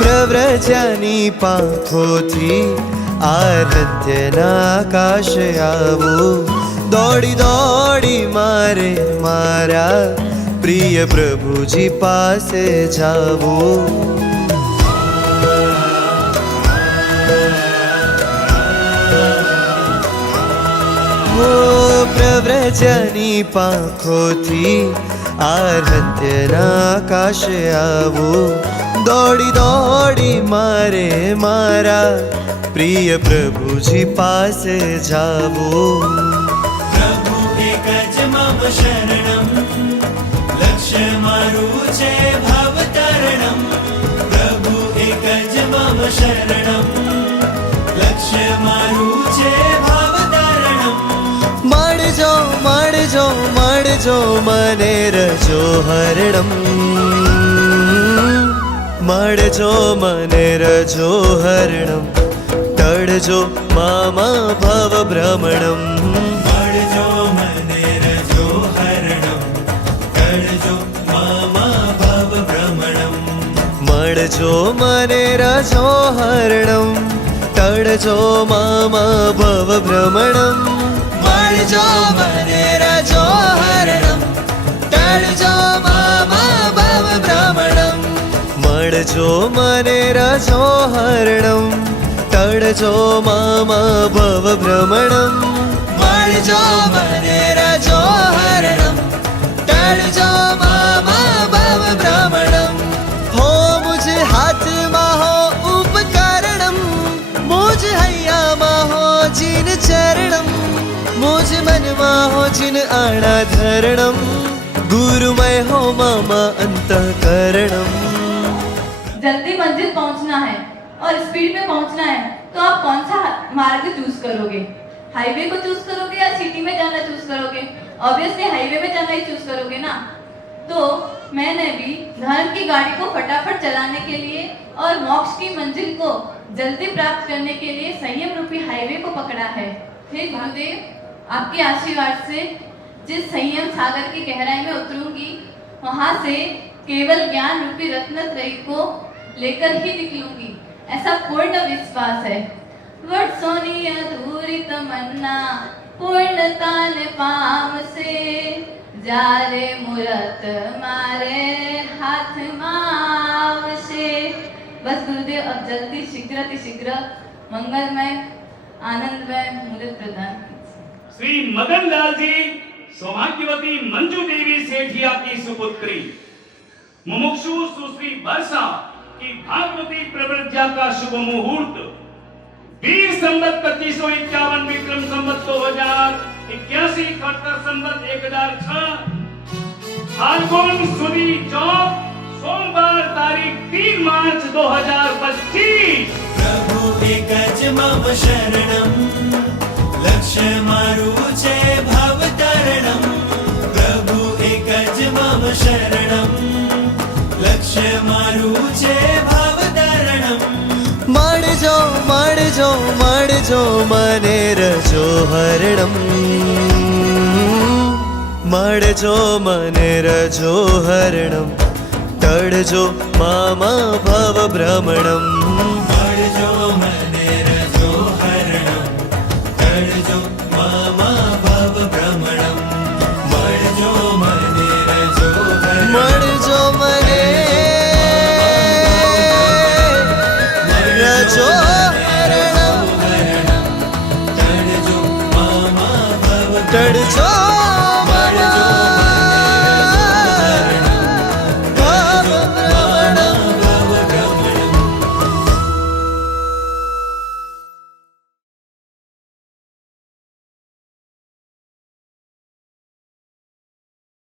પ્રવ્રજાની પાંખોથી આરાધ્યના આકાશે આવું, દોડી દોડી મારે મારા પ્રિય પ્રભુજી પાસે જાવું. પ્રવ્રજાની પાંખોથી આરાધ્યના આકાશે આવું, દોડી દોડી મારે મારા પ્રિય પ્રભુજી પાસે જાવું. પ્રભુ એક જ મમ શરણમ, લક્ષ્ય મારું છે ભવતરણમ. પ્રભુ એક જ મમ શરણમ, લક્ષ્ય મારું છે ભવતરણમ. મળજો મળજો મળજો મને રજો હરણમ, મળજો મને રજો હરણમ, ટળજો મામા ભવ ભ્રમણમ. મળજો મને રજો હરણમ, ટળજો મામા ભવ ભ્રમણમ. મળજો મને રજો હરણમ, ટળજો મામા ભવ ભ્રમણમ. મળજો મને રજો હરણમ, ટળજો મામા ભવ ભ્રમણમ. મળજો મને રજો હરણમ, ટળજો મામા ભવ ભ્રમણમ. મળજો મને રજો હરણમ, ટળજો મામા ભવ ભ્રમણમ. हो मुझ हाथમાં हो ઉપકરણમ, मुझ હૈયામાં हो જીન ચરણમ, मुझ મનમાં हो जिन આણા ધરણમ. गुरुमय हो मामा अंतःकरणम. जल्दी मंजिल पहुंचना है और स्पीड में पहुंचना है तो आप कौन सा मार्ग चूज करोगे? हाईवे को चूज करोगे या सिटी में जाना चूज करोगे? ऑब्वियसली हाईवे में जाना ही चूज करोगे ना. तो मैंने भी धर्म की गाड़ी को फटाफट चलाने के लिए और मोक्ष की मंजिल को जल्दी प्राप्त करने के लिए संयम रूपी हाईवे को पकड़ा है. हे गुरुदेव, आपके आशीर्वाद से जिस संयम सागर की गहराई में उतरूंगी वहां से केवल ज्ञान रूपी रत्नत्रयी को लेकर ही निकलूंगी, ऐसा पूर्ण विश्वास है. वर्षोनी अधूरी तमन्ना पूर्णता ने पामसे, जारे मुहूर्त मारे हाथ आवशे. बस गुरुदेव अब जल्दी शीघ्र मंगलमय आनंदमय मुहूर्त प्रदान. श्री मदनलाल जी सौभाग्यवती मंजू देवी सेठिया की सुपुत्री मुमुक्षु सुश्री वर्षा की भागवती प्रव्रजा का शुभ मुहूर्त वीर संवत 2551 विक्रम संवत 2081 खट्टर संवत 1006 फाल्गुन सुदी चौक सोमवार तारीख 3 मार्च 2025. પ્રભુ એક જ મમ શરણમ, લક્ષ્ય મારું છે ભવતરણમ. પ્રભુ એક જ મમ શરણમ, લક્ષ્ય મારું છે ભવતરણમ. મળજો મળજો મળજો મને રજો હરણમ, મળજો મને રજો હરણમ, ટળજો મામા ભવ ભ્રમણમ. મળજો મને રજો હરણમ, ટળજો મામા ભવ ભ્રમણમ. મળજો મને રજો હરણમ, મળજો મને રજો હરણમ, ટળજો મામા ભવ ટળજો